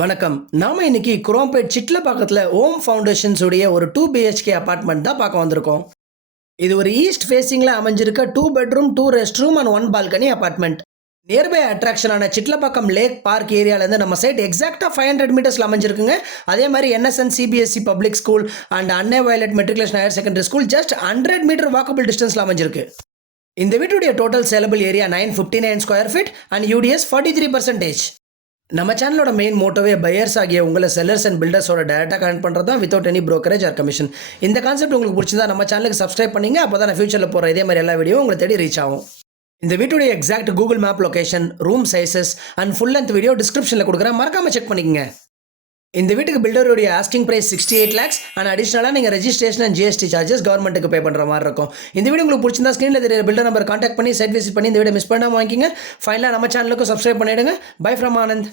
வணக்கம். நாம இன்னைக்கு குரோம்பேட் சிட்லப்பாக்கத்துல ஓம் ஃபவுண்டேஷன்ஸ் உடைய ஒரு 2 பிஹெச்கே அபார்ட்மெண்ட் தான் பார்க்க வந்திருக்கோம். இது ஒரு ஈஸ்ட் ஃபேசிங்ல அமைஞ்சிருக்க 2 bedroom 2 restroom and 1 balcony apartment. Nearby அட்ராக்ஷனான சிட்லப்பாக்கம் லேக் பார்க் ஏரியாலேருந்து நம்ம சைட் எக்ஸாக்டாக 500 மீட்டர்ஸில் அமைஞ்சிருக்குங்க. அதே மாதிரி NSN CBSE public school and Annai Violet matriculation higher secondary school just 100 metre walkable டிஸ்டன்ஸில் அமைஞ்சிருக்கு. இந்த வீட்டுடைய total saleable area 959 square feet and UDS 43%. நம்ம சேனலோட மெயின் மோட்டோவே பையர்ஸ் ஆகிய உங்களை செல்லர்ஸ் அண்ட் பில்டர்ஸோட டேரெக்டாக கனெக்ட் பண்ணுறது தான் without any brokerage or commission. இந்த கான்செப்ட் உங்களுக்கு பிடிச்சிருந்தா நம்ம சேனலுக்கு சப்ஸ்கிரைப் பண்ணிங்க. அப்போ தான் ஃபியூச்சரில் போகிற இதே மாதிரி எல்லா வீடியோ உங்களை தேடி ரீச் ஆகும். இந்த வீட்டுடைய exact Google map location, room sizes and full length video டிஸ்கிரிப்ஷனில் கொடுக்குறேன், மறக்காம செக் பண்ணிக்கங்க. இந்த வீட்டுக்கு பில்டருடைய ஆஸ்கிங் பிரைஸ் 68 lakhs அண்ட் அடிஷனலாக நீங்கள் ரெஜிஸ்ட்ரேஷன் அண்ட் ஜிஎஸ்டி சார்ஜஸ் கவர்மெண்ட்டுக்கு பே பண்ணுற மாதிரி இருக்கும். இந்த வீடியோ உங்களுக்கு பிடிச்சிருந்தா ஸ்க்ரீனில் தெரிய பில்டர் நம்பர் கான்டாக்ட் பண்ணி சைட் விசிட் பண்ணி இந்த வீடியோ மிஸ் பண்ணாமல் வாங்கிக்கிங்க. ஃபைனலாக நம்ம சேனலுக்கும் சப்ஸ்கிரைப் பண்ணிவிடுங்க. By from Anand.